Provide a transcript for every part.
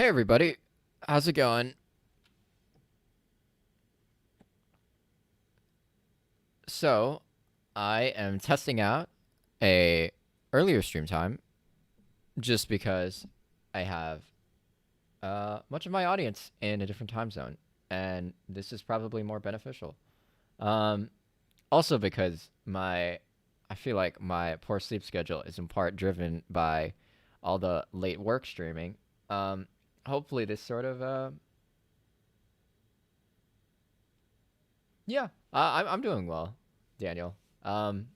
Hey everybody, how's it going? So, I am testing out a earlier stream time just because I have much of my audience in a different time zone, and this is probably more beneficial. Um, Also because I feel like my poor sleep schedule is in part driven by all the late work streaming. Um, Hopefully this sort of yeah, I'm doing well, Daniel. Um,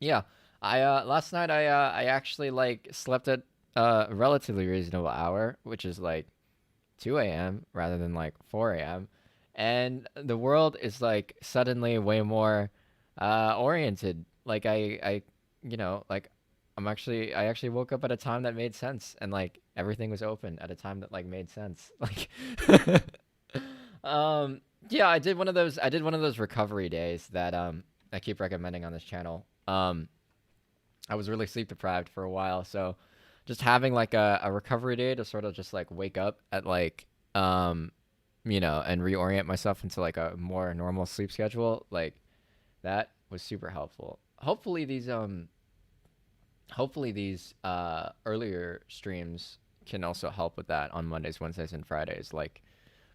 Yeah, I last night I actually like slept at a relatively reasonable hour, which is like 2 a.m. rather than like 4 a.m. And the world is like suddenly way more oriented. Like like I actually woke up at a time that made sense, and like everything was open at a time that like made sense. Like um yeah, I did one of those recovery days that I keep recommending on this channel. I was really sleep deprived for a while, so just having like a recovery day to sort of just like wake up at like and reorient myself into like a more normal sleep schedule, like that was super helpful. Hopefully these earlier streams can also help with that on Mondays, Wednesdays, and Fridays. Like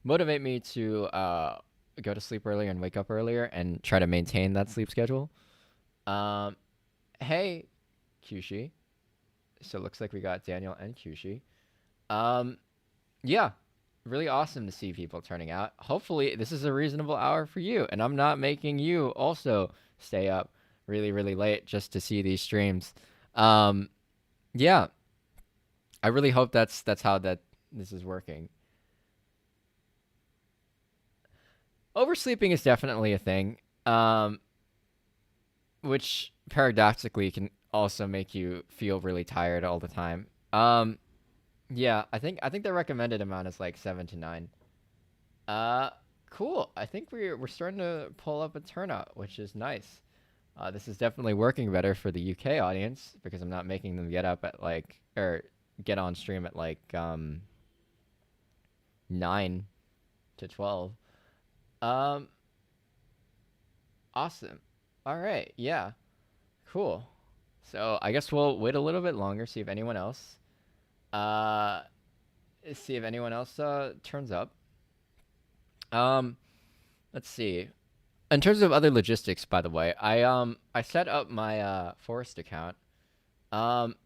motivate me to go to sleep earlier and wake up earlier and try to maintain that sleep schedule. Um, hey, Kyushi. So it looks like we got Daniel and Kyushi. Um, yeah, really awesome to see people turning out. Hopefully, this is a reasonable hour for you, and I'm not making you also stay up really, really late just to see these streams. Um, yeah, I really hope that's how that this is working. Oversleeping is definitely a thing, which paradoxically can also make you feel really tired all the time. Yeah, I think the recommended amount is like 7 to 9. Uh, cool. I think we're starting to pull up a turnout, which is nice. This is definitely working better for the UK audience because I'm not making them get up at like or get on stream at like 9 to 12. Um, awesome. All right, yeah, cool. So I guess we'll wait a little bit longer, uh see if anyone else turns up. Um, let's see. In terms of other logistics, by the way, I set up my Forest account.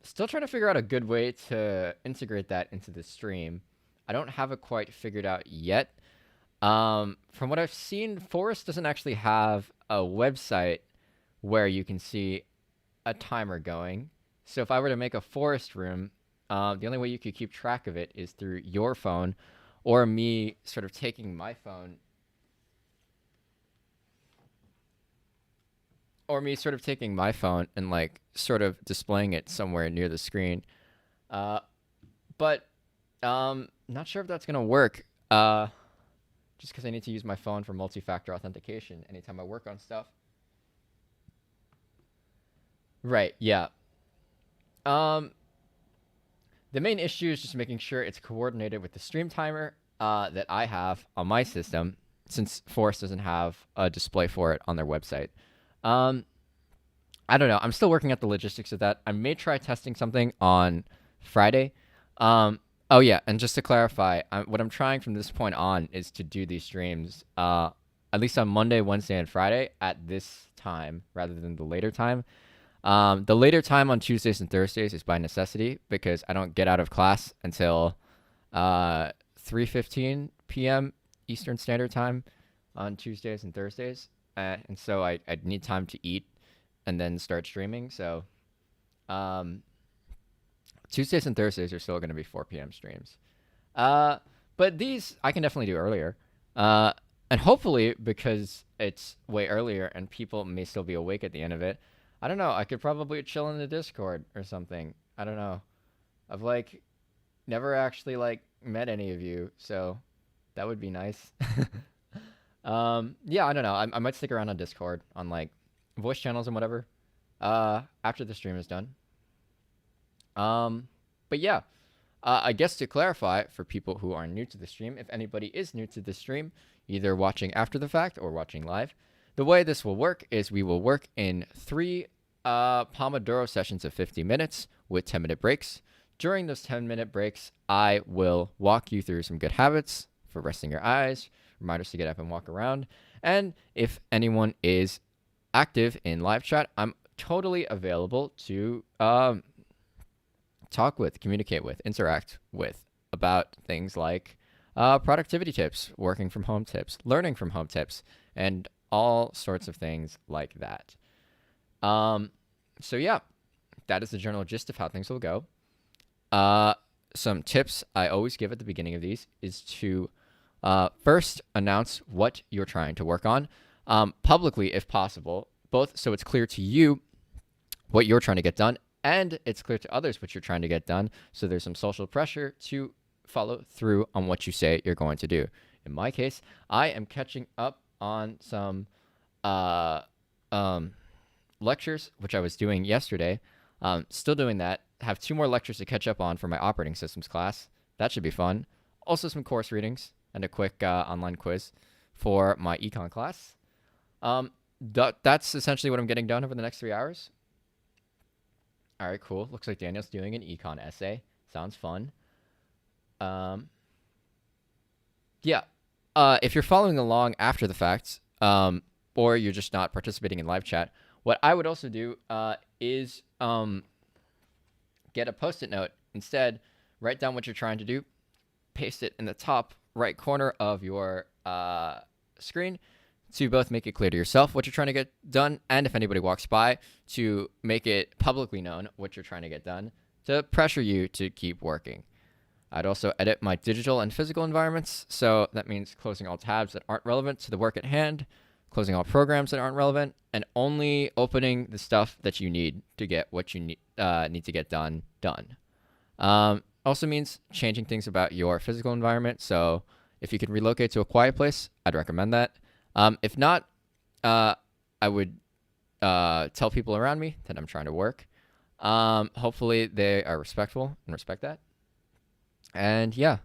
Still trying to figure out a good way to integrate that into the stream. I don't have it quite figured out yet. From what I've seen, Forest doesn't actually have a website where you can see a timer going. So if I were to make a Forest room, the only way you could keep track of it is through your phone, or me sort of taking my phone and like sort of displaying it somewhere near the screen. Uh, but not sure if that's gonna work. Just because I need to use my phone for multi-factor authentication anytime I work on stuff. Right. Yeah. Um, the main issue is just making sure it's coordinated with the stream timer that I have on my system, since Force doesn't have a display for it on their website. Um, I don't know. I'm still working out the logistics of that. I may try testing something on Friday. Um, oh yeah, and just to clarify, what I'm trying from this point on is to do these streams at least on Monday, Wednesday, and Friday at this time rather than the later time. The later time on Tuesdays and Thursdays is by necessity because I don't get out of class until 3:15 p.m. Eastern Standard Time on Tuesdays and Thursdays, and so I need time to eat and then start streaming. So um, Tuesdays and Thursdays are still going to be 4 p.m. streams. Uh, but these I can definitely do earlier. Uh, and hopefully, because it's way earlier and people may still be awake at the end of it, I don't know. I could probably chill in the Discord or something. I don't know. I've like never actually like met any of you, so that would be nice. Yeah, I don't know. I might stick around on Discord on like voice channels and whatever. After the stream is done. Um, but yeah, I guess to clarify for people who are new to the stream, if anybody is new to the stream, either watching after the fact or watching live, the way this will work is we will work in 3 Pomodoro sessions of 50 minutes with 10-minute breaks. During those 10-minute breaks, I will walk you through some good habits for resting your eyes, reminders to get up and walk around. And if anyone is active in live chat, I'm totally available to talk with, communicate with, interact with about things like productivity tips, working from home tips, learning from home tips, and all sorts of things like that. So yeah, that is the general gist of how things will go. Some tips I always give at the beginning of these is to first announce what you're trying to work on publicly if possible, both so it's clear to you what you're trying to get done and it's clear to others what you're trying to get done, so there's some social pressure to follow through on what you say you're going to do. In my case, I am catching up on some lectures, which I was doing yesterday. Still doing that. Have 2 more lectures to catch up on for my operating systems class. That should be fun. Also some course readings and a quick online quiz for my econ class. That's essentially what I'm getting done over the next 3 hours. All right, cool. Looks like Daniel's doing an econ essay. Sounds fun. Yeah. If you're following along after the fact, or you're just not participating in live chat, what I would also do is get a Post-it note. Instead, write down what you're trying to do, paste it in the top right corner of your screen to both make it clear to yourself what you're trying to get done, and if anybody walks by, to make it publicly known what you're trying to get done, to pressure you to keep working. I'd also edit my digital and physical environments, so that means closing all tabs that aren't relevant to the work at hand, closing all programs that aren't relevant, and only opening the stuff that you need to get what you need to get done. Also means changing things about your physical environment, so if you can relocate to a quiet place, I'd recommend that. If not, I would tell people around me that I'm trying to work. Hopefully they are respectful and respect that. And yeah,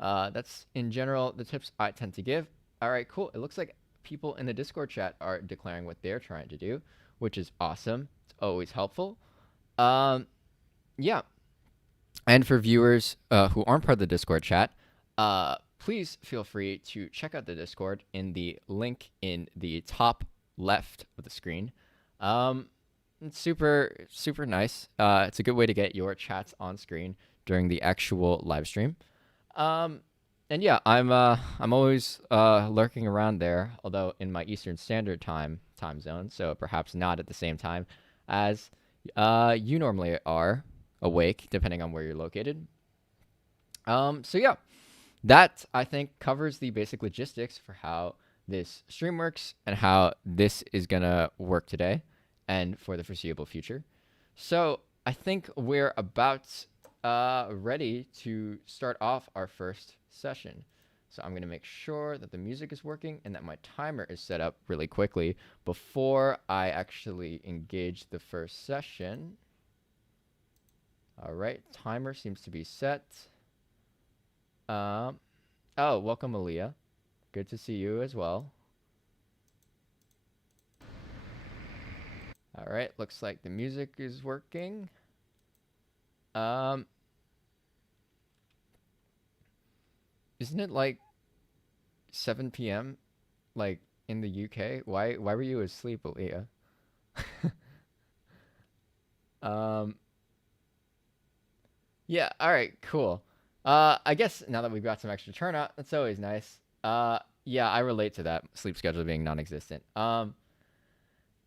that's in general the tips I tend to give. All right, cool. It looks like people in the Discord chat are declaring what they're trying to do, which is awesome. It's always helpful. Yeah. And for viewers who aren't part of the Discord chat, please feel free to check out the Discord in the link in the top left of the screen. It's super, super nice. It's a good way to get your chats on screen during the actual live stream. And yeah, I'm always lurking around there, although in my Eastern Standard Time zone, so perhaps not at the same time as you normally are awake, depending on where you're located. So yeah. That, I think, covers the basic logistics for how this stream works and how this is going to work today and for the foreseeable future. So I think we're about ready to start off our first session. So I'm going to make sure that the music is working and that my timer is set up really quickly before I actually engage the first session. All right, timer seems to be set. Oh, welcome, Aaliyah. Good to see you as well. All right, looks like the music is working. Isn't it like 7 p.m. like in the UK? Why were you asleep, Aaliyah? Yeah, all right, cool. I guess now that we've got some extra turnout, that's always nice. Yeah, I relate to that sleep schedule being non-existent. All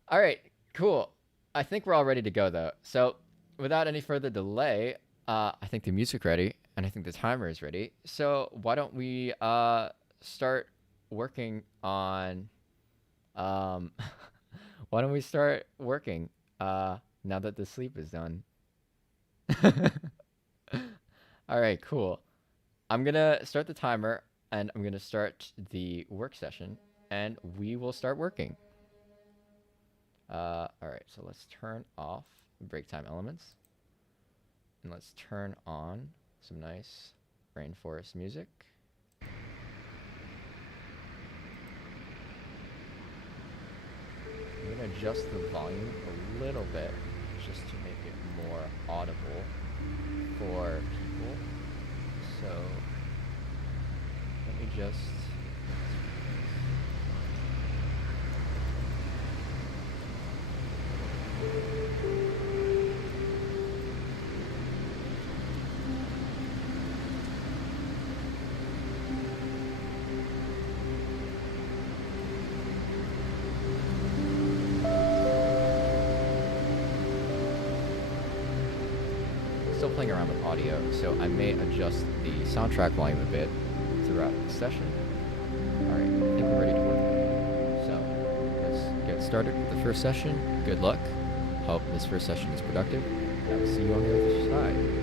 right, cool. I think we're all ready to go though. So without any further delay, I think the music's ready and I think the timer is ready. So why don't we start working on why don't we start working now that the sleep is done? All right, cool. I'm going to start the timer and I'm going to start the work session and we will start working. All right, so let's turn off break time elements and let's turn on some nice Rainforest music. I'm going to adjust the volume a little bit just to make it more audible for people. So let me just still playing around with audio, so I may adjust the soundtrack volume a bit throughout the session. Alright, I think we're ready to work. So, let's get started with the first session. Good luck. Hope this first session is productive. I will see you on the other side.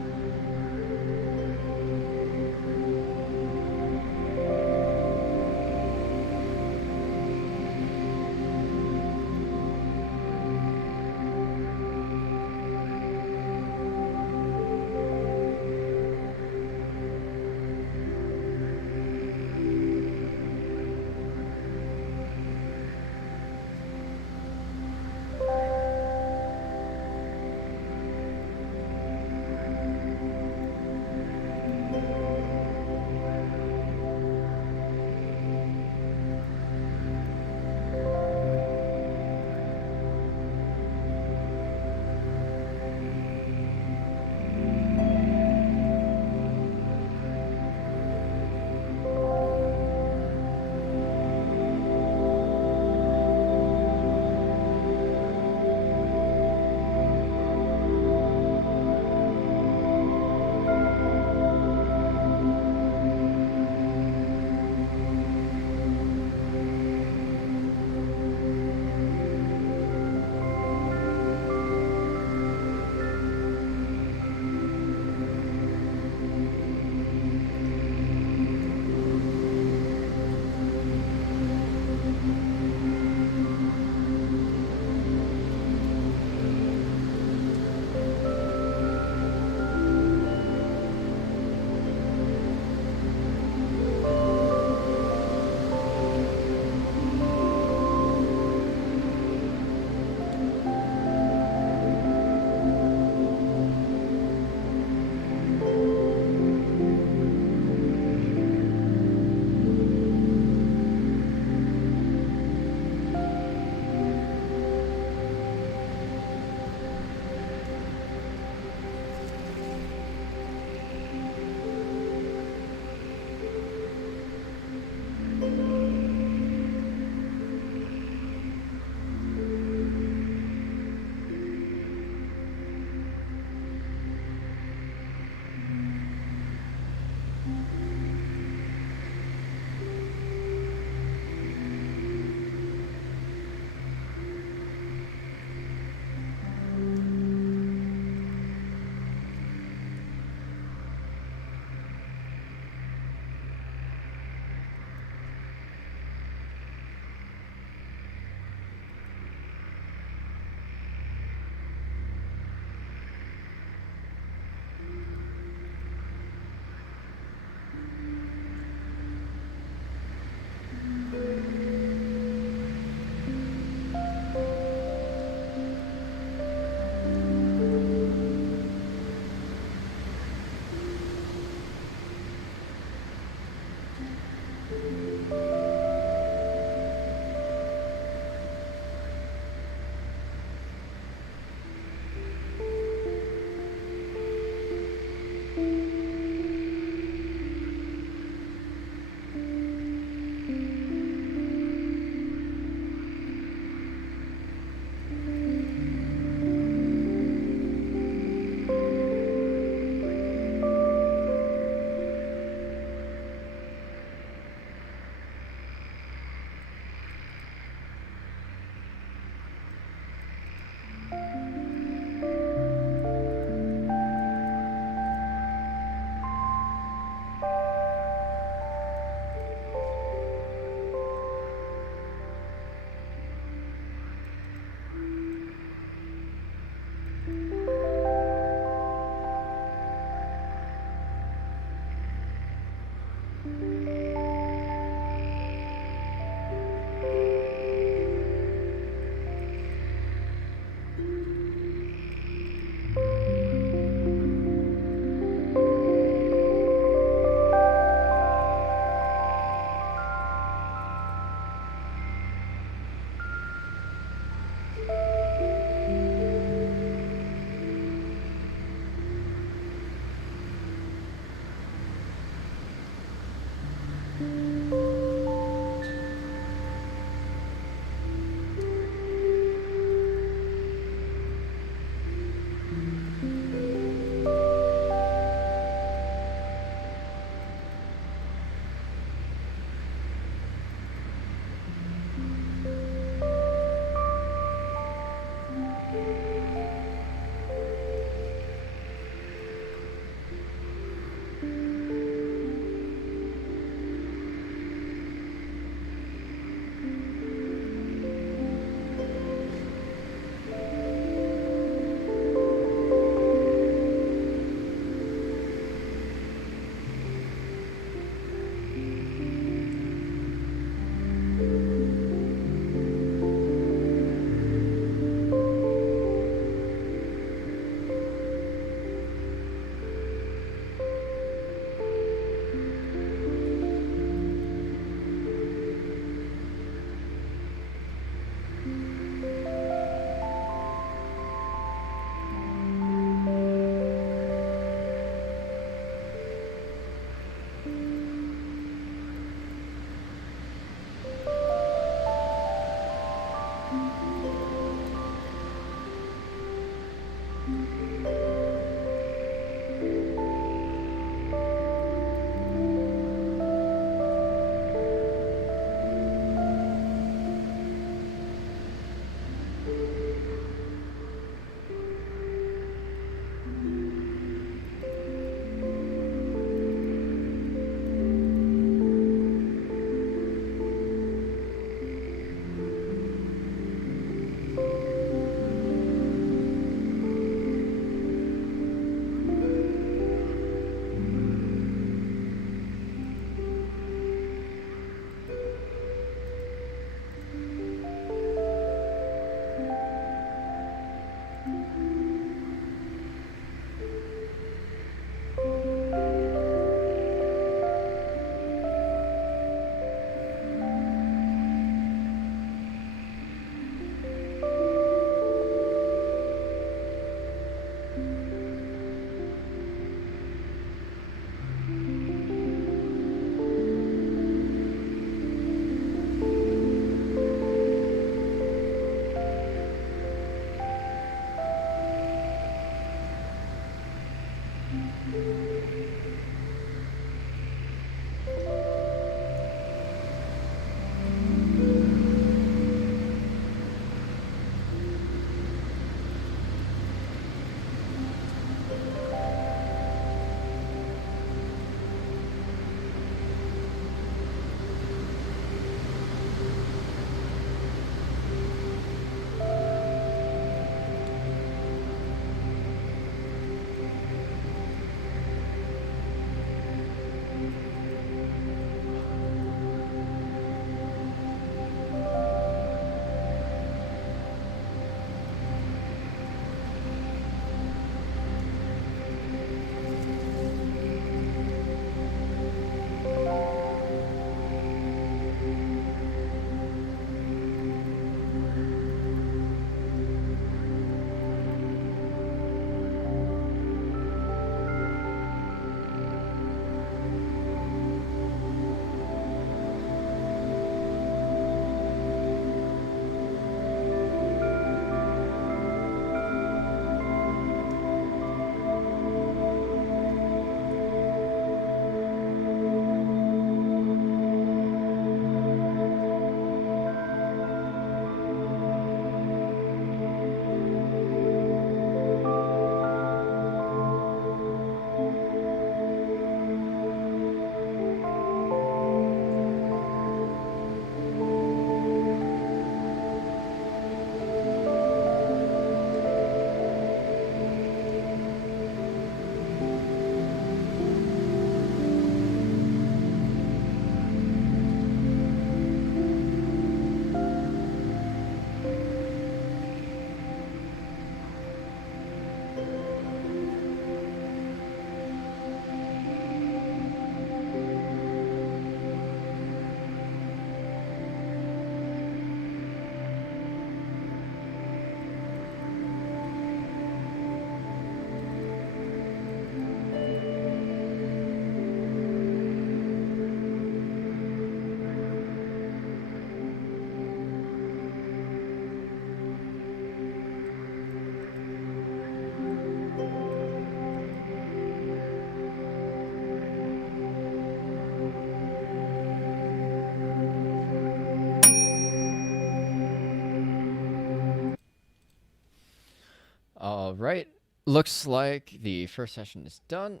All right. Looks like the first session is done.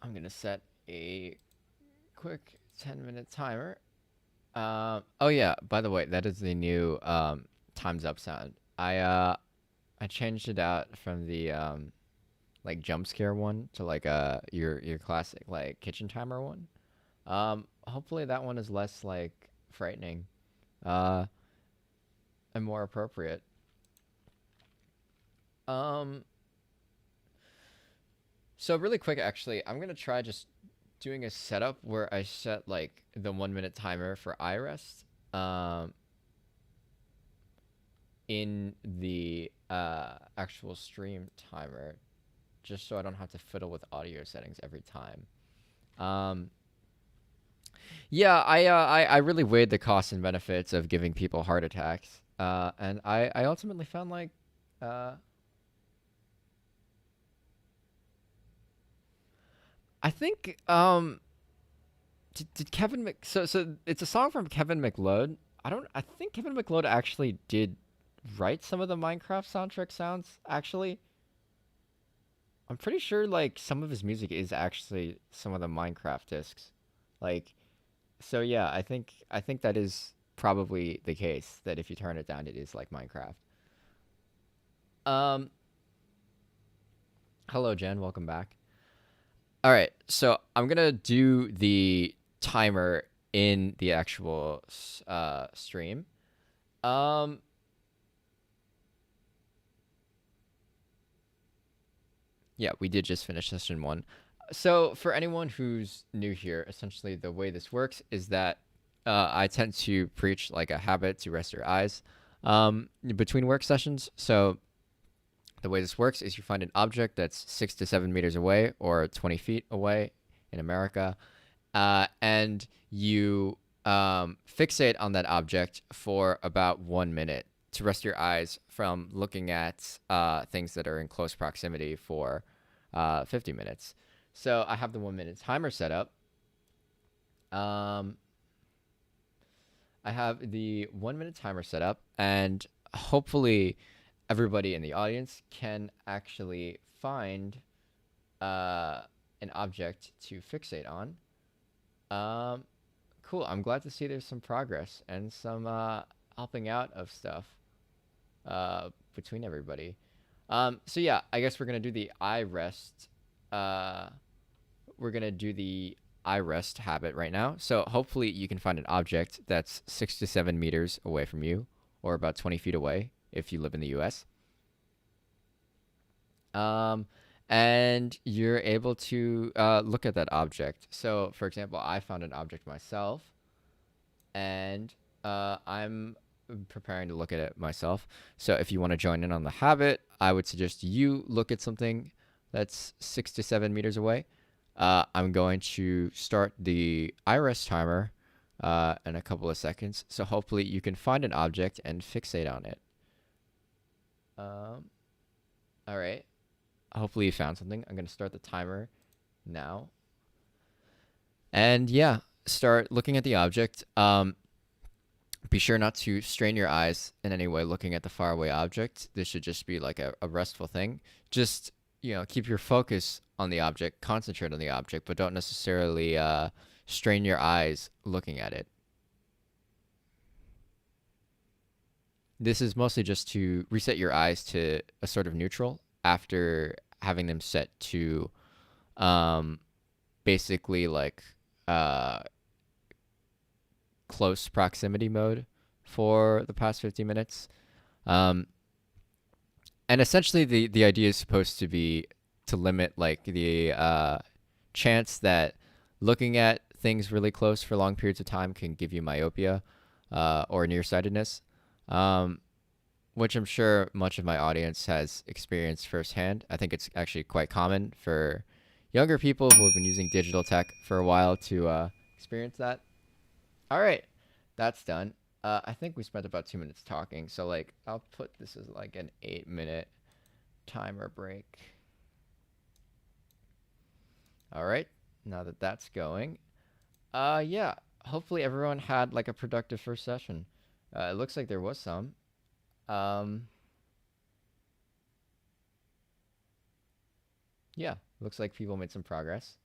I'm going to set a quick 10-minute timer. Oh yeah, by the way, that is the new time's up sound. I changed it out from the like jump scare one to like your classic like kitchen timer one. Hopefully that one is less like frightening uh and more appropriate. Um so really quick actually, I'm going to try just doing a setup where I set like the 1 minute timer for eye rest in the actual stream timer, just so I don't have to fiddle with audio settings every time. Yeah, I really weighed the costs and benefits of giving people heart attacks, and I ultimately found like uh, I think did Kevin Mc so it's a song from Kevin MacLeod. I think Kevin MacLeod actually did write some of the Minecraft soundtrack sounds actually. I'm pretty sure like some of his music is actually some of the Minecraft discs. Like so yeah, I think that is probably the case that if you turn it down it is like Minecraft. Um Hello Jen, welcome back. All right, so I'm going to do the timer in the actual stream. Um Yeah, we did just finish session 1. So, for anyone who's new here, essentially the way this works is that I tend to preach like a habit to rest your eyes between work sessions. So, the way this works is you find an object that's 6 to 7 meters away or 20 feet away in America, and you fixate on that object for about 1 minute to rest your eyes from looking at things that are in close proximity for 50 minutes. So I have the 1 minute timer set up. I have the 1 minute timer set up, and hopefully everybody in the audience can actually find an object to fixate on. Cool. I'm glad to see there's some progress and some helping out of stuff between everybody. So yeah, I guess we're gonna do the eye rest. We're gonna do the eye rest habit right now. So hopefully you can find an object that's 6 to 7 meters away from you, or about 20 feet away if you live in the U.S. And you're able to look at that object. So, for example, I found an object myself, and I'm preparing to look at it myself. So, if you want to join in on the habit, I would suggest you look at something that's 6 to 7 meters away. I'm going to start the iris timer in a couple of seconds. So, hopefully, you can find an object and fixate on it. All right. Hopefully you found something. I'm going to start the timer now. And yeah, start looking at the object. Be sure not to strain your eyes in any way looking at the faraway object. This should just be like a restful thing. Just, keep your focus on the object, concentrate on the object, but don't necessarily strain your eyes looking at it. This is mostly just to reset your eyes to a sort of neutral after having them set to basically like close proximity mode for the past 50 minutes. And essentially the idea is supposed to be to limit like the chance that looking at things really close for long periods of time can give you myopia or nearsightedness. Which I'm sure much of my audience has experienced firsthand. I think it's actually quite common for younger people who have been using digital tech for a while to experience that. All right, that's done. I think we spent about 2 minutes talking, so like I'll put this as like an 8-minute timer break. All right, now that that's going, yeah, hopefully everyone had like a productive first session. It looks like there was some. Yeah, looks like people made some progress,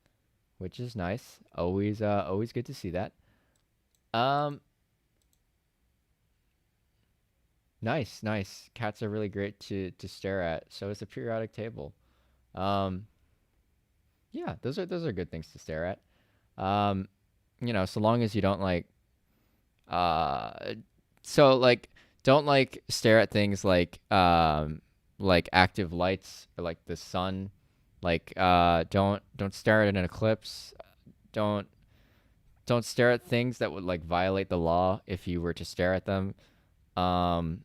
which is nice. Always good to see that. Um, nice, nice. Cats are really great to stare at. So is the periodic table. Um, yeah, those are good things to stare at. Um, so long as you don't uh, so like don't stare at things like active lights or like the sun. Don't stare at an eclipse. Don't don't stare at things that would like violate the law if you were to stare at them. Um,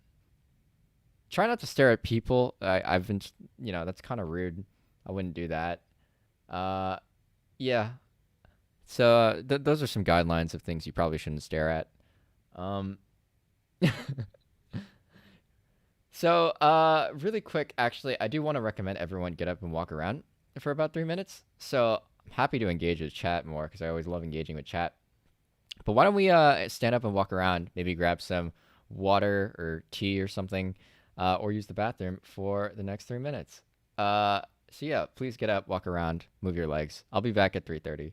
Try not to stare at people. I've been, that's kind of rude. I wouldn't do that. Uh, yeah. So those are some guidelines of things you probably shouldn't stare at. Um, really quick, actually, I do want to recommend everyone get up and walk around for about 3 minutes. So I'm happy to engage with chat more because I always love engaging with chat. But why don't we stand up and walk around? Maybe grab some water or tea or something, or use the bathroom for the next 3 minutes. So yeah, please get up, walk around, move your legs. I'll be back at 3:30.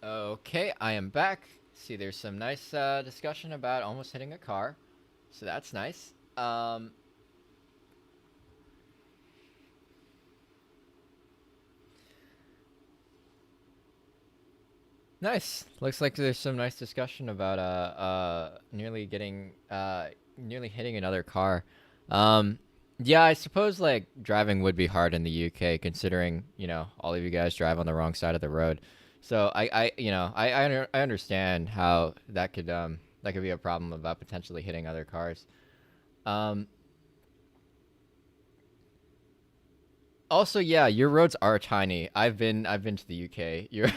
Okay, I am back. See, there's some nice discussion about almost hitting a car, so that's nice. Nice. Looks like there's some nice discussion about nearly hitting another car. Um, yeah, I suppose driving would be hard in the UK considering all of you guys drive on the wrong side of the road. So I understand how that could be a problem about potentially hitting other cars. Um, Also, yeah, your roads are tiny. I've been to the UK. Your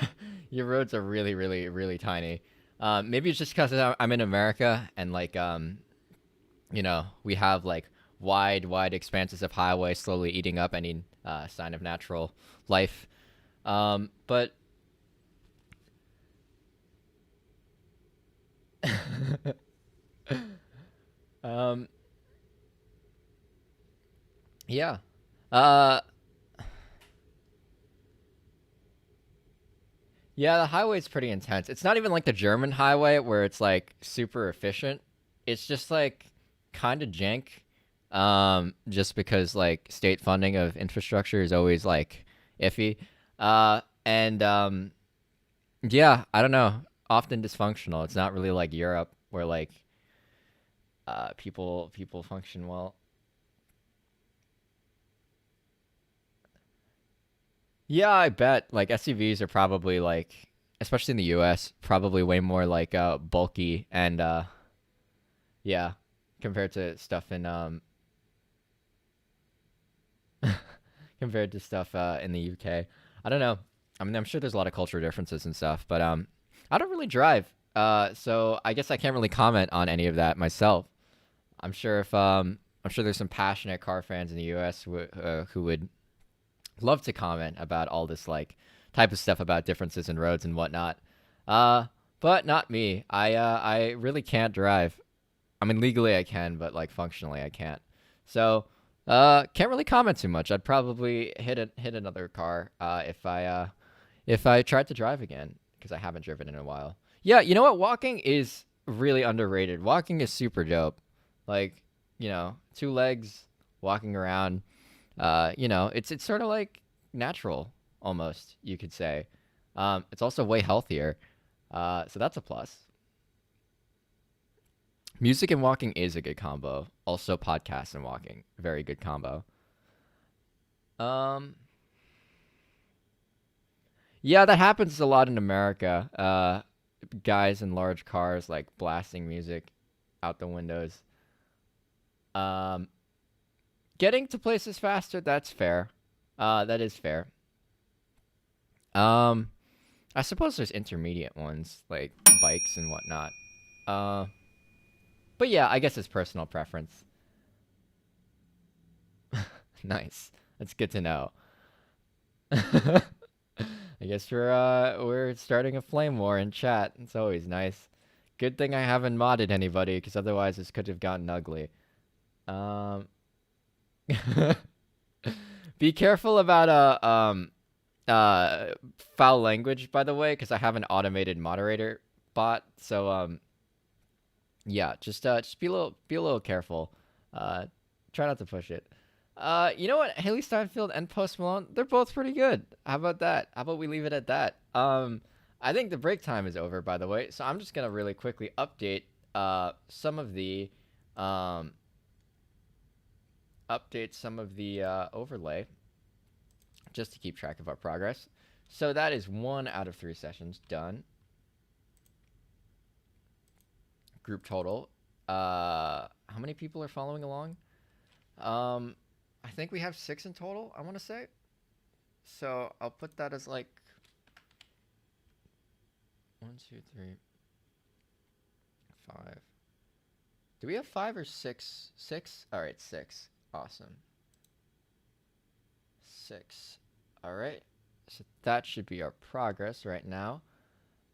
your roads are really really tiny. Maybe it's just because I'm in America and like we have like wide expanses of highway slowly eating up any sign of natural life. But um, yeah. Uh, Yeah, the highway's pretty intense. It's not even like the German highway where it's like super efficient. It's just like kind of jank. Just because like state funding of infrastructure is always like iffy. And Yeah, I don't know. Often dysfunctional. It's not really like Europe where like people function well. Yeah, I bet like SUVs are probably like, especially in the US, probably way more like bulky and yeah, compared to stuff in compared to stuff in the UK. I don't know. I mean, I'm sure there's a lot of cultural differences and stuff, but I don't really drive. So I guess I can't really comment on any of that myself. I'm sure if I'm sure there's some passionate car fans in the US who would love to comment about all this like type of stuff about differences in roads and whatnot. Uh, but not me. I really can't drive. I mean, legally I can, but like functionally I can't. So, can't really comment too much. I'd probably hit another car if I tried to drive again because I haven't driven in a while. Yeah, you know what? Walking is really underrated. Walking is super dope. Like, two legs walking around. It's sort of like natural almost, you could say. It's also way healthier. So that's a plus. Music and walking is a good combo. Also, podcasts and walking, very good combo. Um, yeah, that happens a lot in America. Guys in large cars like blasting music out the windows. Um, Getting to places faster, that's fair. That is fair. Um, I suppose there's intermediate ones like bikes and whatnot. Uh, but yeah, I guess it's personal preference. Nice. That's good to know. I guess we're starting a flame war in chat. It's always nice. Good thing I haven't modded anybody, because otherwise this could have gotten ugly. Um, be careful about uh foul language, by the way, because I have an automated moderator bot. So yeah, just be a little careful. Uh, Try not to push it. You know what? Haley Steinfeld and Post Malone, they're both pretty good. How about that? How about we leave it at that? I think the break time is over, by the way. So I'm just gonna really quickly some of the um some of the overlay just to keep track of our progress. So that is 1 out of 3 sessions done. Group total. How many people are following along? I think we have 6 in total, I want to say. So I'll put that as like 1, 2, 3, 5. Do we have 5 or 6? 6? All right, 6. Awesome. 6. All right. So that should be our progress right now.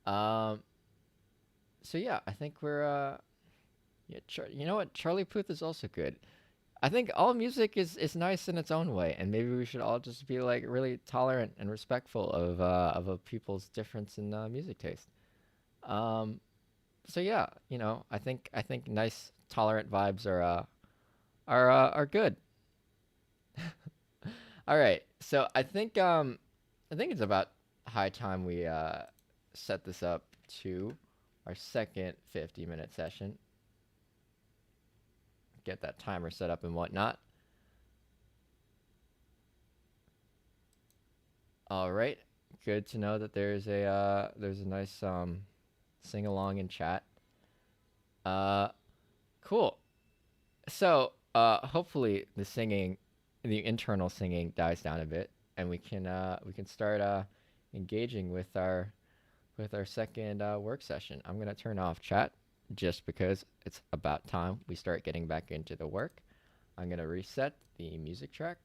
Um, so yeah, I think we're yeah. You know what? Charlie Puth is also good. I think all music is nice in its own way, and maybe we should all just be like really tolerant and respectful of a people's difference in music taste. Um, so yeah, I think nice tolerant vibes are good. All right, so I think it's about high time we set this up to our second 50-minute session. Get that timer set up and whatnot. All right, good to know that there's a nice sing along in chat. Uh, cool. So hopefully the internal singing dies down a bit, and we can start engaging with our second work session. I'm gonna turn off chat just because it's about time we start getting back into the work. I'm gonna reset the music track,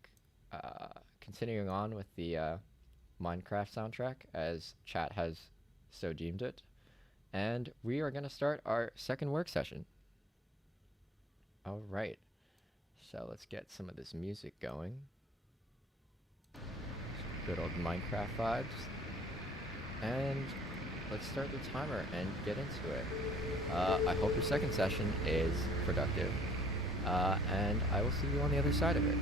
continuing on with the Minecraft soundtrack as chat has so deemed it, and we are gonna start our second work session. All right, so let's get some of this music going. Good old Minecraft vibes, and let's start the timer and get into it. I hope your second session is productive, and I will see you on the other side of it.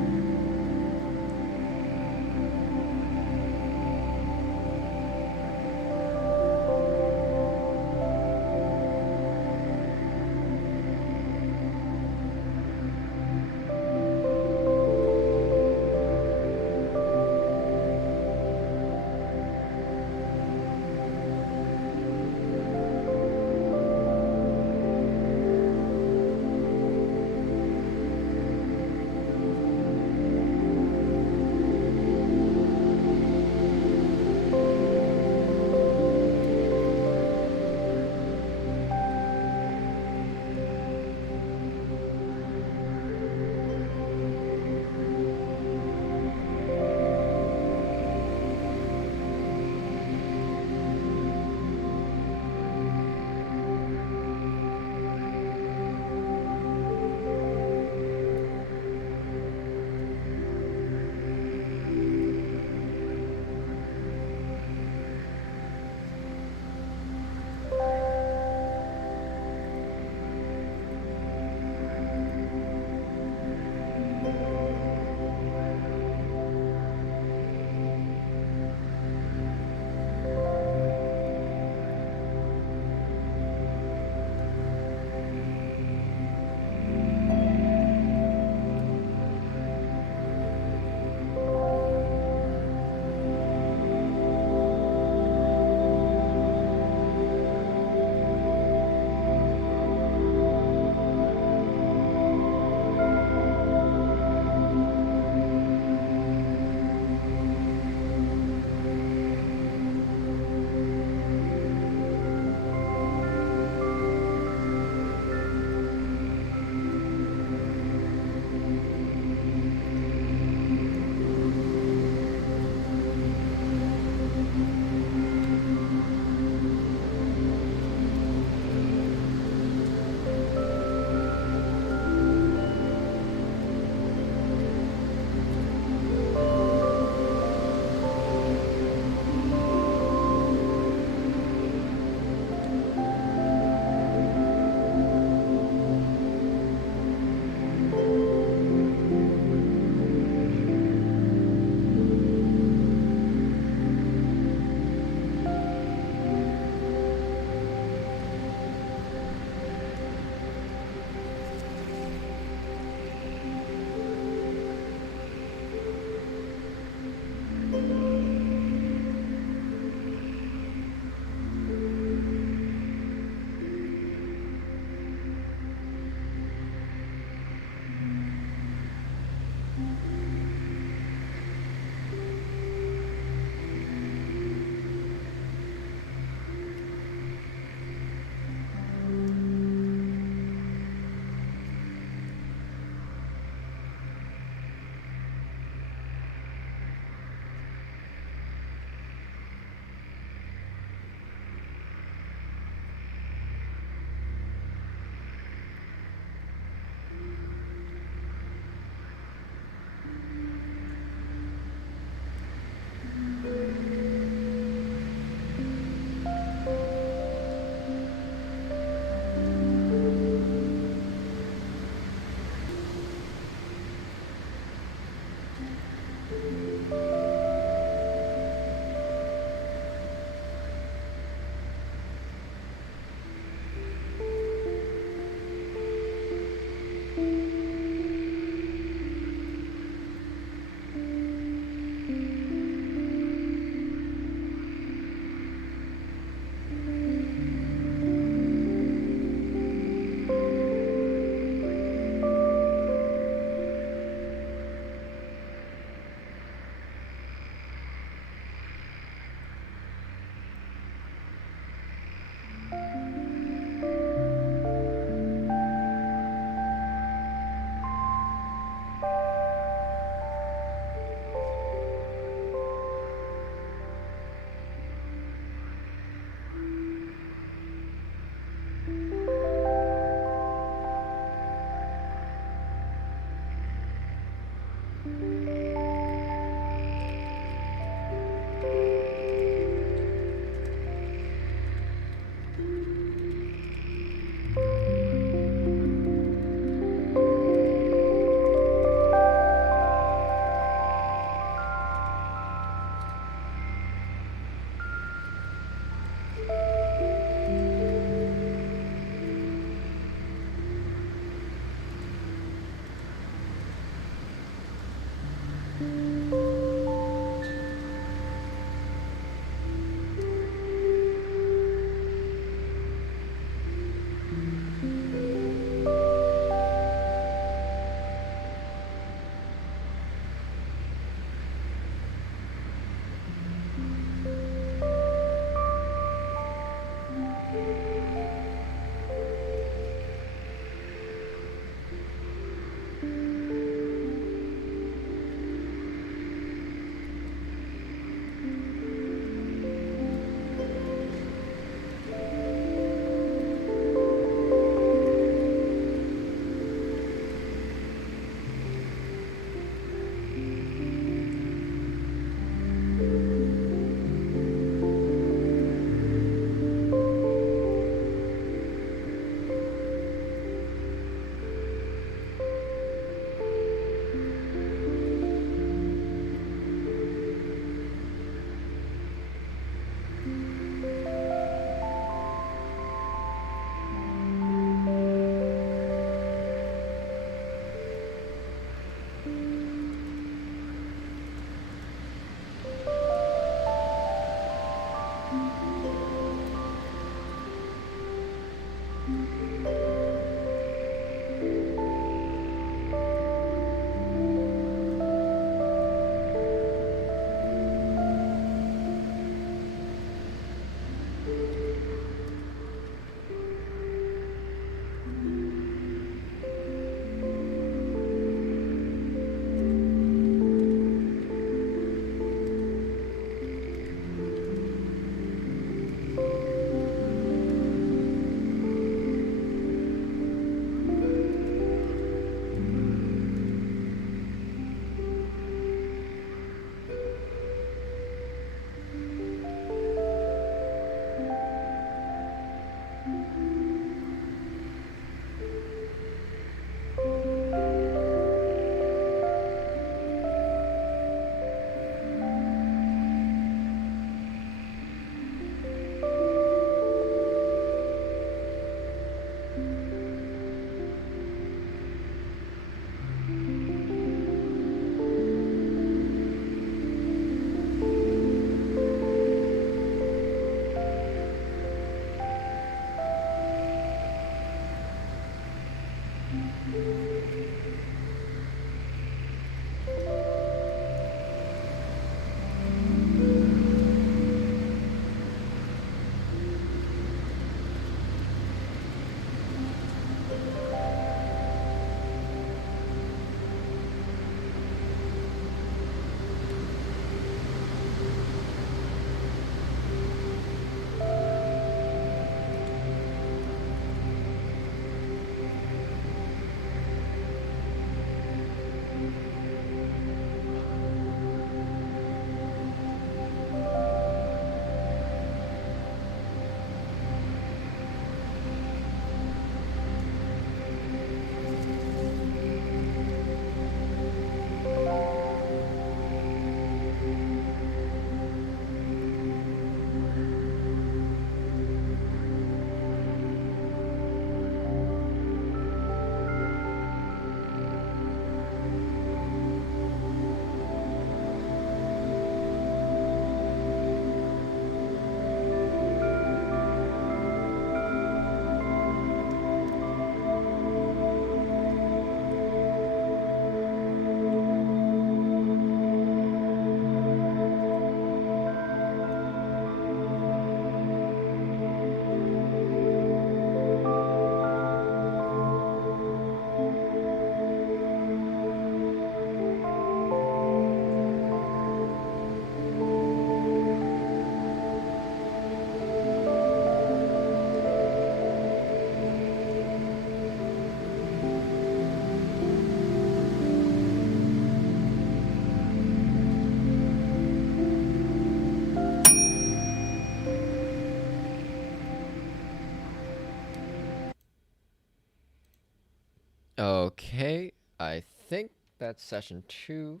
Okay, I think that's session 2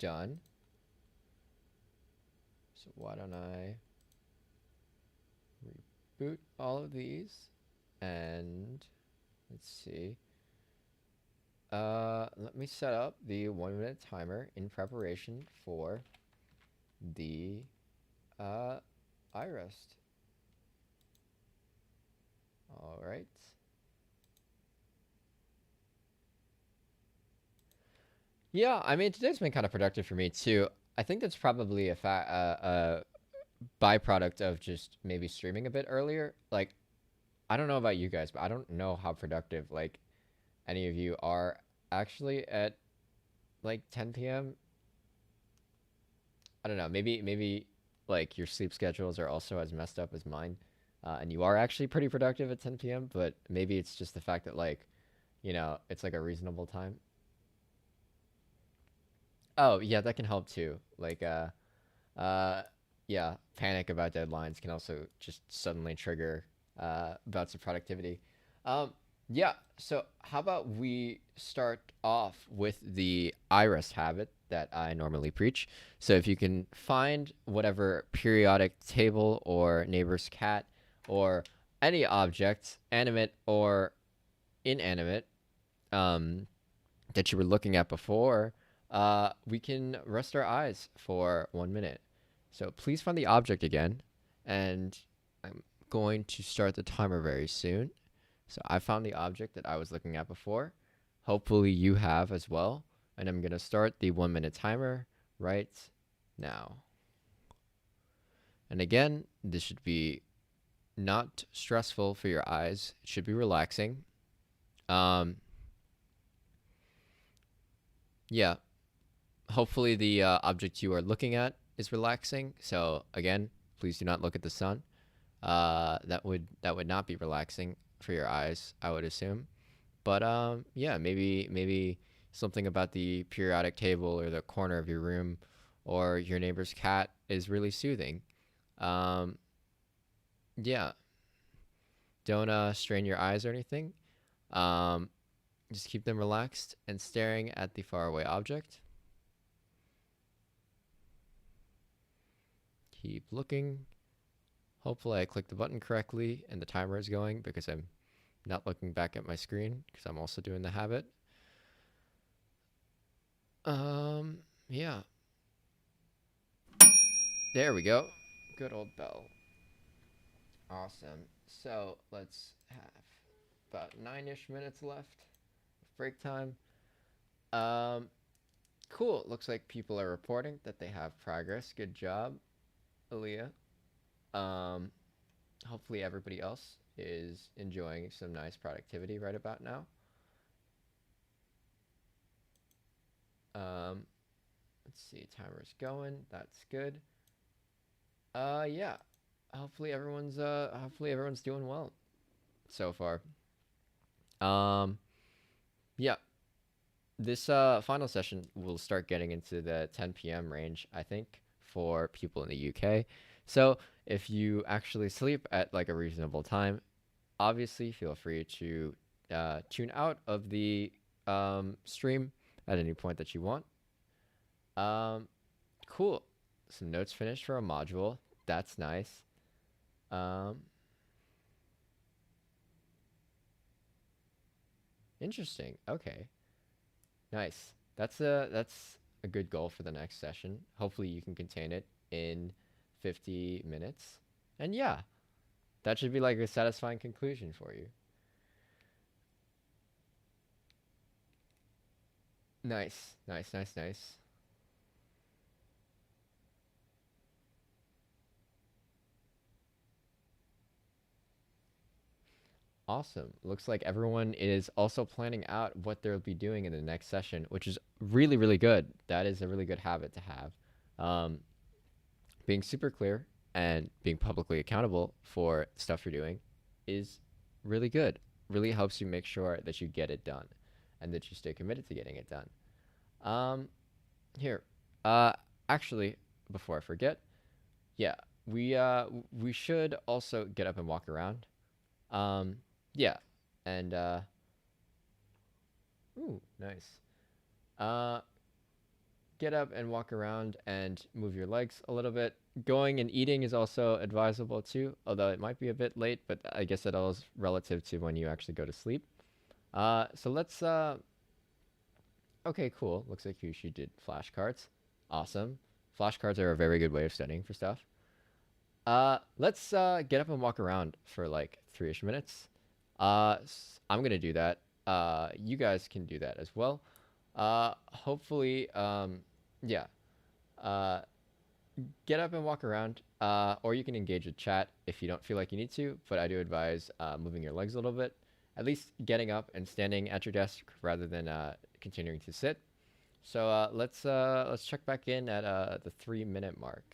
done. So why don't I reboot all of these and let's see. Let me set up the 1 minute timer in preparation for the iRest. All right. Yeah, I mean today's been kind of productive for me too. I think that's probably a byproduct of just maybe streaming a bit earlier. Like, I don't know about you guys, but I don't know how productive like any of you are actually at like 10 p.m. I don't know. Maybe like your sleep schedules are also as messed up as mine, and you are actually pretty productive at 10 p.m. But maybe it's just the fact that like, it's like a reasonable time. Oh yeah, that can help too. Like uh, yeah, panic about deadlines can also just suddenly trigger bouts of productivity. Um, yeah, so how about we start off with the iRest habit that I normally preach. So if you can find whatever periodic table or neighbor's cat or any object, animate or inanimate, um, that you were looking at before, we can rest our eyes for 1 minute. So please find the object again and I'm going to start the timer very soon. So I found the object that I was looking at before. Hopefully you have as well. And I'm going to start the 1 minute timer right now. And again, this should be not stressful for your eyes. It should be relaxing. Yeah. Hopefully the object you are looking at is relaxing. So again, please do not look at the sun. That would not be relaxing for your eyes, I would assume. But yeah, maybe something about the periodic table or the corner of your room or your neighbor's cat is really soothing. Yeah, don't strain your eyes or anything. Just keep them relaxed and staring at the faraway object. Keep looking. Hopefully I clicked the button correctly and the timer is going, because I'm not looking back at my screen because I'm also doing the habit. Yeah. There we go. Good old bell. Awesome. So let's have about 9-ish minutes left of break time. Cool. Looks like people are reporting that they have progress. Good job, Aaliyah. Hopefully everybody else is enjoying some nice productivity right about now. Let's see, timer's going. That's good. Yeah. Hopefully everyone's doing well so far. Yeah. This final session will start getting into the 10 p.m. range, I think, for people in the UK. So if you actually sleep at like a reasonable time, obviously feel free to tune out of the stream at any point that you want. Cool. Some notes finished for a module. That's nice. Interesting. Okay. Nice. That's a good goal for the next session. Hopefully you can contain it in 50 minutes. And yeah, that should be like a satisfying conclusion for you. Nice. Nice, nice, nice. Awesome. Looks like everyone is also planning out what they'll be doing in the next session, which is really, really good. That is a really good habit to have. Being super clear and being publicly accountable for stuff you're doing is really good. Really helps you make sure that you get it done and that you stay committed to getting it done. Here, actually, before I forget, yeah, we should also get up and walk around. Yeah, and ooh, nice. Uh, get up and walk around and move your legs a little bit. Going and eating is also advisable too, although it might be a bit late, but I guess that all is relative to when you actually go to sleep. So let's okay, cool. Looks like you did flashcards. Awesome. Flashcards are a very good way of studying for stuff. Let's get up and walk around for like 3-ish minutes. I'm gonna do that. You guys can do that as well. Hopefully, yeah. Get up and walk around, or you can engage with chat if you don't feel like you need to, but I do advise moving your legs a little bit. At least getting up and standing at your desk rather than continuing to sit. So let's check back in at the 3-minute mark.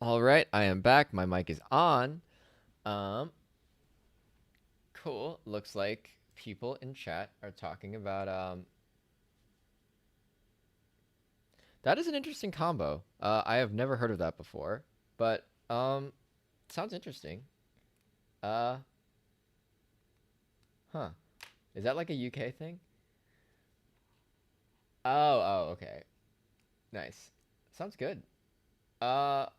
All right, I am back. My mic is on. Um, cool. Looks like people in chat are talking about that is an interesting combo. I have never heard of that before, but sounds interesting. Uh, huh. Is that like a UK thing? Oh, okay. Nice. Sounds good.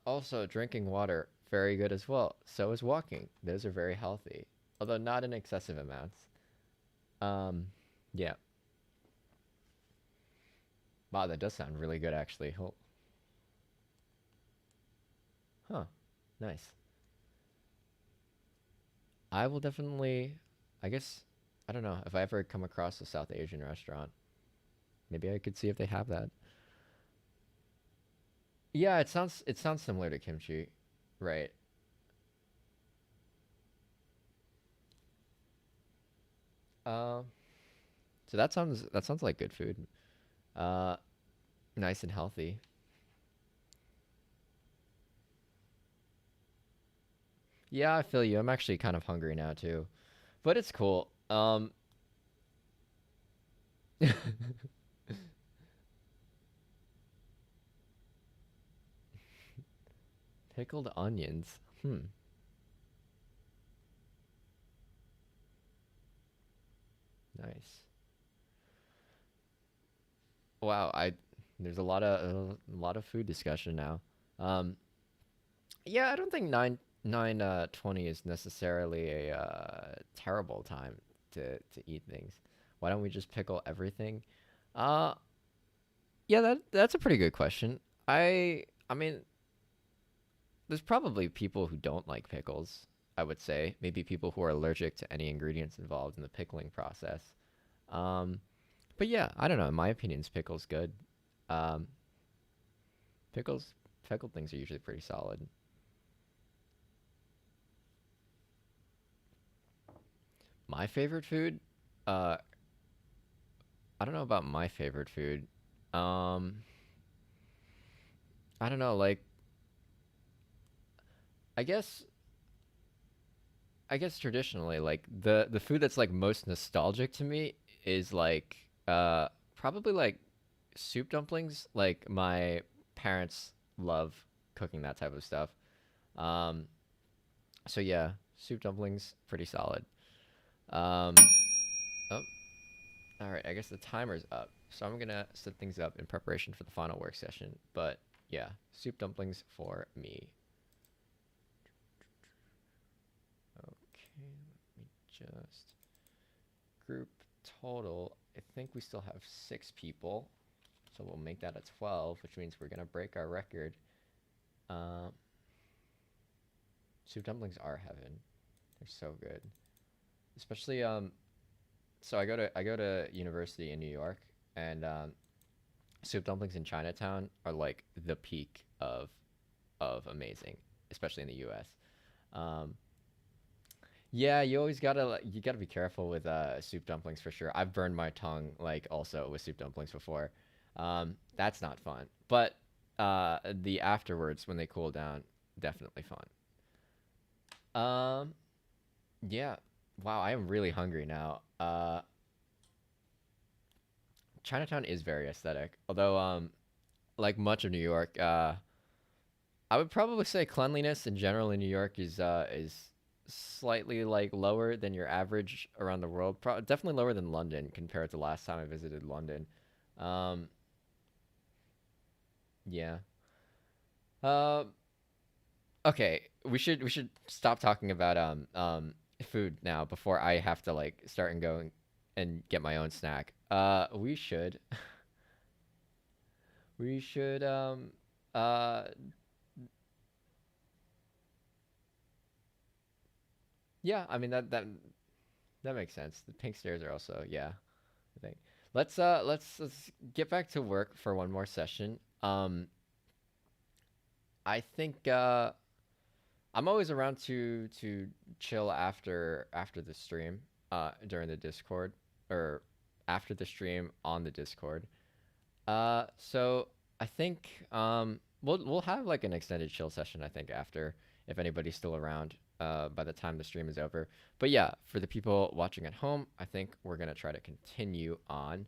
Also drinking water, very good as well. So is walking. Those are very healthy, although not in excessive amounts. Um, yeah. Wow, that does sound really good actually. Huh. Nice. I will definitely, I guess, I don't know, if I ever come across a South Asian restaurant, maybe I could see if they have that. Yeah, it sounds similar to kimchi. Right. Um, so that sounds like good food. Uh, Nice and healthy. Yeah, I feel you. I'm actually kind of hungry now too. But it's cool. Pickled onions. Hmm. Nice. Wow, I there's a lot of food discussion now. Um, yeah, I don't think 20 is necessarily a terrible time to eat things. Why don't we just pickle everything? Uh, yeah, that's a pretty good question. I mean, there's probably people who don't like pickles, I would say. Maybe people who are allergic to any ingredients involved in the pickling process. Um, but yeah, I don't know. In my opinion, pickles good. Um, pickles, pickled things are usually pretty solid. My favorite food, uh, I don't know about my favorite food. Um, I don't know. Like, I guess, I guess traditionally, like the food that's like most nostalgic to me is like, probably like soup dumplings. Like my parents love cooking that type of stuff. Um, so yeah, soup dumplings, pretty solid. Um, oh, all right. I guess the timer's up, so I'm gonna set things up in preparation for the final work session. But yeah, soup dumplings for me. Okay, let me just group total. I think we still have 6 people, so we'll make that a 12, which means we're gonna break our record. Um, Soup dumplings are heaven. They're so good, especially So I go to university in New York, and soup dumplings in Chinatown are like the peak of amazing, especially in the U.S. Um, yeah, you gotta be careful with soup dumplings for sure. I've burned my tongue like also with soup dumplings before. That's not fun, but the afterwards when they cool down, definitely fun. Um, yeah. Wow, I am really hungry now. Chinatown is very aesthetic, although like much of New York, I would probably say cleanliness in general in New York is slightly like lower than your average around the world. Definitely lower than London compared to last time I visited London. Um, yeah. Uh, okay, we should stop talking about food now before I have to like start and go and get my own snack. We should uh yeah, I mean that makes sense. The pink stairs are also, yeah, I think. Let's get back to work for one more session. I think I'm always around to chill after the stream, during the Discord, or after the stream on the Discord. So I think we'll have like an extended chill session, I think, after, if anybody's still around by the time the stream is over. But yeah, for the people watching at home, I think we're gonna try to continue on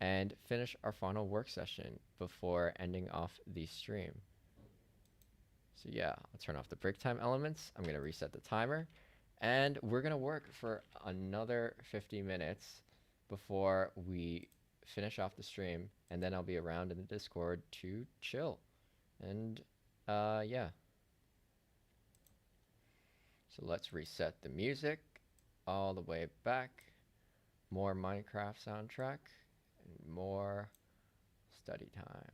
and finish our final work session before ending off the stream. So yeah, I'll turn off the break time elements. I'm gonna reset the timer, and we're gonna work for another 50 minutes before we finish off the stream, and then I'll be around in the Discord to chill. And yeah. So let's reset the music all the way back. More Minecraft soundtrack and more study time.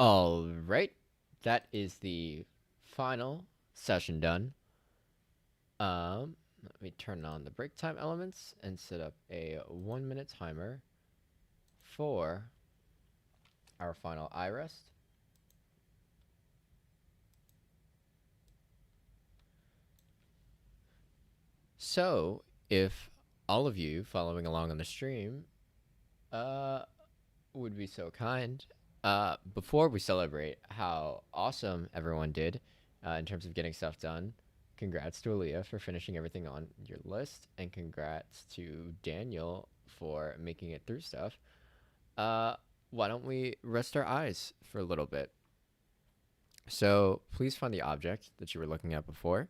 All right, that is the final session done. Let me turn on the break time elements and set up a 1-minute timer for our final eye rest. So, if all of you following along on the stream would be so kind, before we celebrate how awesome everyone did in terms of getting stuff done, congrats to Aaliyah for finishing everything on your list, and congrats to Daniel for making it through stuff. Why don't we rest our eyes for a little bit? So please find the object that you were looking at before.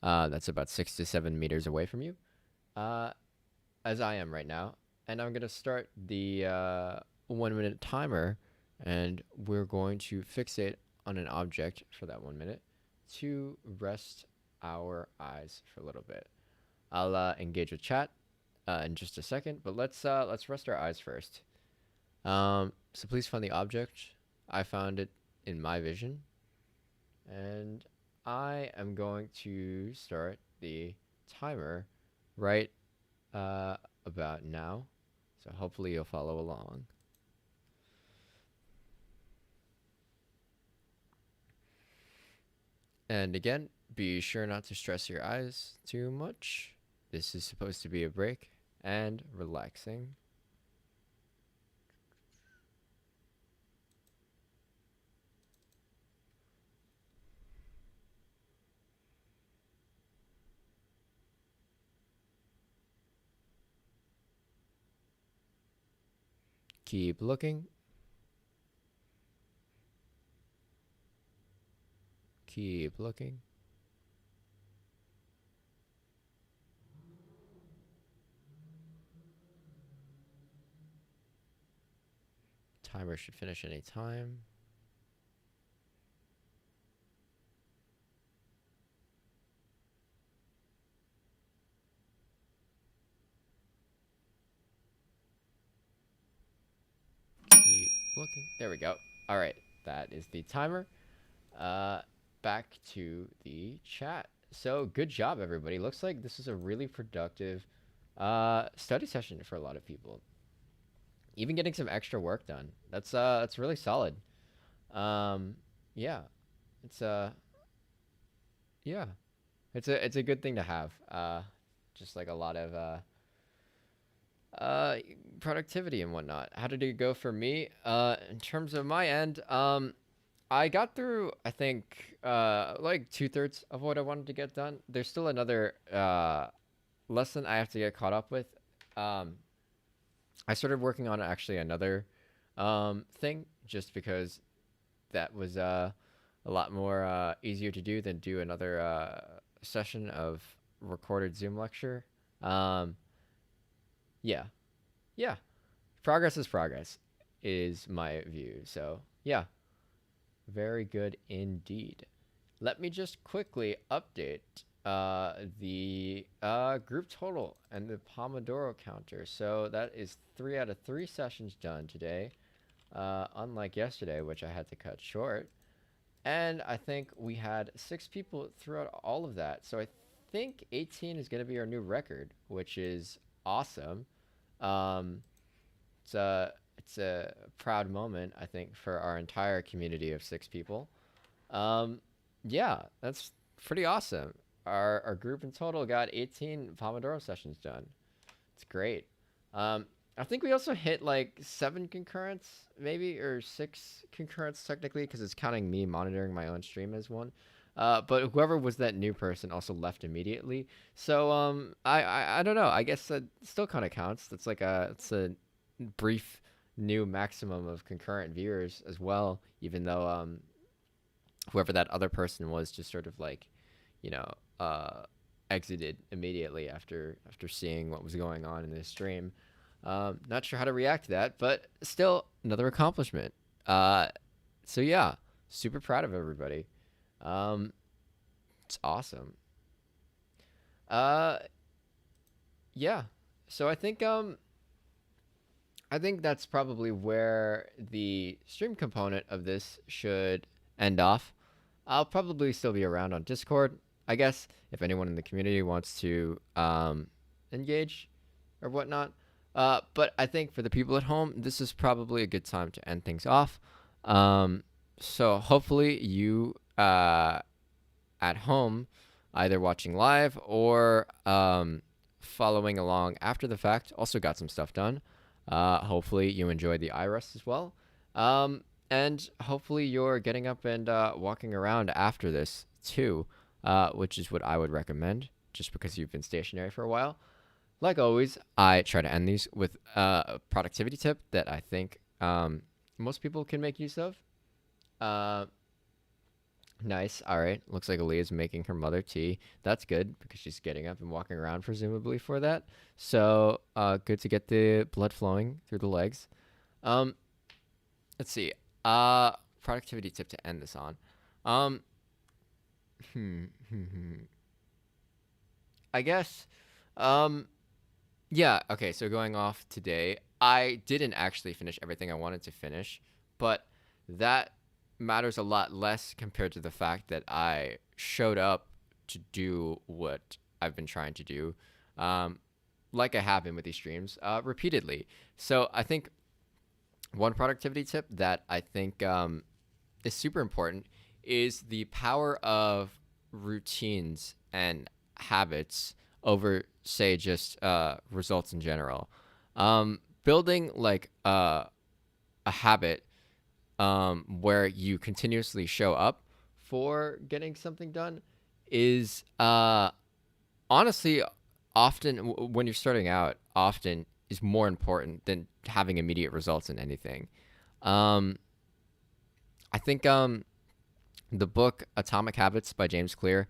That's about 6 to 7 meters away from you, as I am right now. And I'm going to start the 1-minute timer, and we're going to fixate on an object for that 1 minute to rest our eyes for a little bit. I'll engage with chat in just a second, but let's rest our eyes first. So please find the object. I found it in my vision, and I am going to start the timer right about now. So hopefully you'll follow along. And again, be sure not to stress your eyes too much. This is supposed to be a break and relaxing. Keep looking. Keep looking. Timer should finish any time. Keep looking. There we go. All right, that is the timer. Back to the chat. So good job, everybody. Looks like this is a really productive study session for a lot of people. Even getting some extra work done. That's really solid. Yeah, it's yeah, it's a good thing to have. Just like a lot of productivity and whatnot. How did it go for me? In terms of my end, I got through, I think, like 2/3 of what I wanted to get done. There's still another lesson I have to get caught up with. I started working on actually another thing just because that was a lot more easier to do than do another session of recorded Zoom lecture. Yeah, yeah. Progress is progress, is my view. So yeah, very good indeed. Let me just quickly update the group total and the Pomodoro counter. So that is 3 out of 3 sessions done today, unlike yesterday, which I had to cut short. And I think we had 6 people throughout all of that. So I think 18 is going to be our new record, which is awesome. It's a proud moment, I think, for our entire community of 6 people. Yeah, that's pretty awesome. Our group in total got 18 Pomodoro sessions done. It's great. I think we also hit like 7 concurrents, maybe, or 6 concurrents technically, because it's counting me monitoring my own stream as one. But whoever was that new person also left immediately. So I don't know. I guess that still kind of counts. It's a brief new maximum of concurrent viewers as well, even though whoever that other person was just sort of like, you know, exited immediately after seeing what was going on in this stream. Not sure how to react to that, but still another accomplishment. So yeah, super proud of everybody. It's awesome. Yeah. So I think I think that's probably where the stream component of this should end off. I'll probably still be around on Discord, I guess, if anyone in the community wants to engage or whatnot. But I think for the people at home, this is probably a good time to end things off. Um, so hopefully you at home, either watching live or following along after the fact, also got some stuff done. Hopefully you enjoyed the iRest as well. And hopefully you're getting up and walking around after this too, which is what I would recommend, just because you've been stationary for a while. Like always, I try to end these with a productivity tip that I think most people can make use of. Uh, nice. All right. Looks like Aaliyah's making her mother tea. That's good because she's getting up and walking around, presumably, for that. So good to get the blood flowing through the legs. Um, let's see. Productivity tip to end this on. Um, hmm, hmm, hmm. I guess. Um, yeah. Okay. So going off today, I didn't actually finish everything I wanted to finish, but that matters a lot less compared to the fact that I showed up to do what I've been trying to do, um, like I have been with these streams, repeatedly. So I think one productivity tip that I think is super important is the power of routines and habits over, say, just results in general. Building like a habit where you continuously show up for getting something done is honestly often when you're starting out often is more important than having immediate results in anything. um, I think the book Atomic Habits by James Clear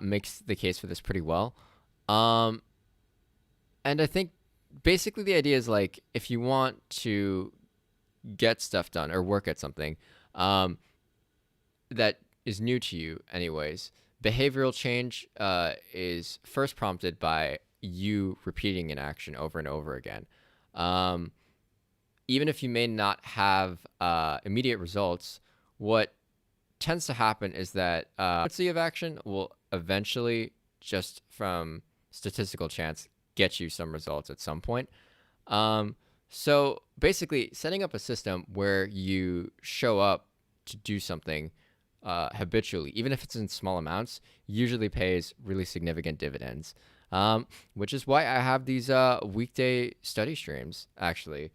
makes the case for this pretty well. um, and I think basically the idea is like if you want to get stuff done or work at something um, that is new to you, anyways, behavioral change is first prompted by you repeating an action over and over again. Um, Even if you may not have immediate results, what tends to happen is that frequency of action will eventually, just from statistical chance, get you some results at some point. Um, so basically, setting up a system where you show up to do something habitually, even if it's in small amounts, usually pays really significant dividends. Which is why I have these weekday study streams, actually,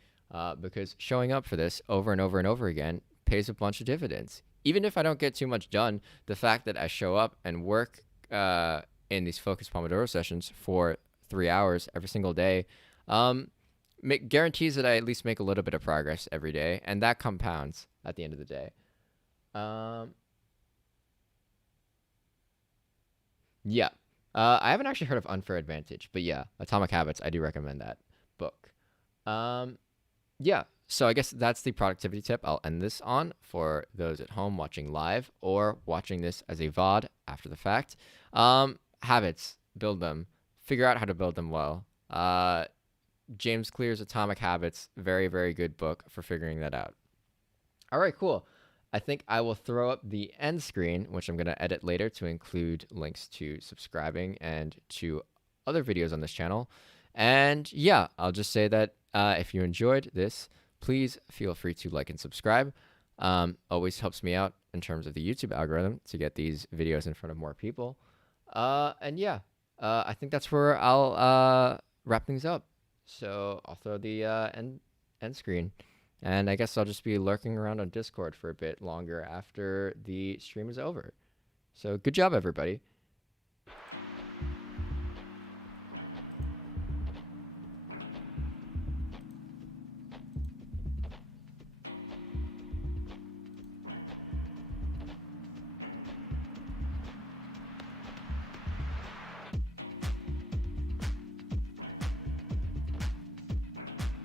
because showing up for this over and over and over again pays a bunch of dividends. Even if I don't get too much done, the fact that I show up and work in these focused Pomodoro sessions for 3 hours every single day guarantees that I at least make a little bit of progress every day, and that compounds at the end of the day. Um, yeah. I haven't actually heard of Unfair Advantage, but yeah, Atomic Habits, I do recommend that book. Um, yeah, so I guess that's the productivity tip I'll end this on for those at home watching live or watching this as a VOD after the fact. Habits, build them, figure out how to build them well. James Clear's Atomic Habits, very, very good book for figuring that out. All right, cool. I think I will throw up the end screen, which I'm going to edit later to include links to subscribing and to other videos on this channel. And yeah, I'll just say that if you enjoyed this, please feel free to like and subscribe. Always helps me out in terms of the YouTube algorithm to get these videos in front of more people. And yeah, I think that's where I'll wrap things up. So I'll throw the end screen. And I guess I'll just be lurking around on Discord for a bit longer after the stream is over. So good job, everybody.